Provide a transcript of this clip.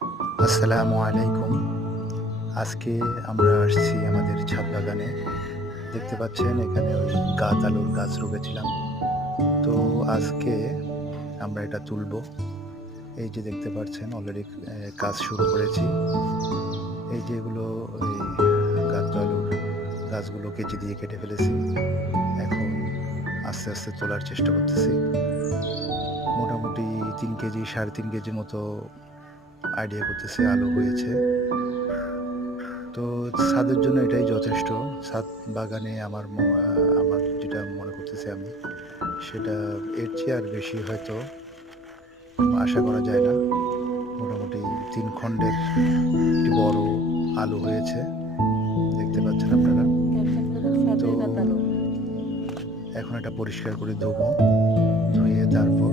আসসালামু আলাইকুম। আজকে আমরা আসছি আমাদের ছাদ বাগানে। দেখতে পাচ্ছেন এখানে ওই আলুর গাছ রুপেছিলাম। তো আজকে আমরা এটা তুলবো। এই যে দেখতে পাচ্ছেন অলরেডি কাজ শুরু করেছি। এই যে এগুলো ওই আলুর গাছগুলো কেচি দিয়ে কেটে ফেলেছি। এখন আস্তে, আস্তে তোলার চেষ্টা করতেছি। মোটামুটি ৩ কেজি ৩.৫ কেজি মতো আইডিয়া করতেছি আলু হয়েছে। তো ছাদের জন্য এটাই যথেষ্ট। ছাদ বাগানে আমার যেটা মনে করতেছি আমি, সেটা এর চেয়ে আর বেশি হয়তো আশা করা যায় না। মোটামুটি ৩ খণ্ডের একটি বড় আলু হয়েছে। দেখতে পাচ্ছেন আপনারা। তো এখন এটা পরিষ্কার করে ধুবো। ধুয়ে তারপর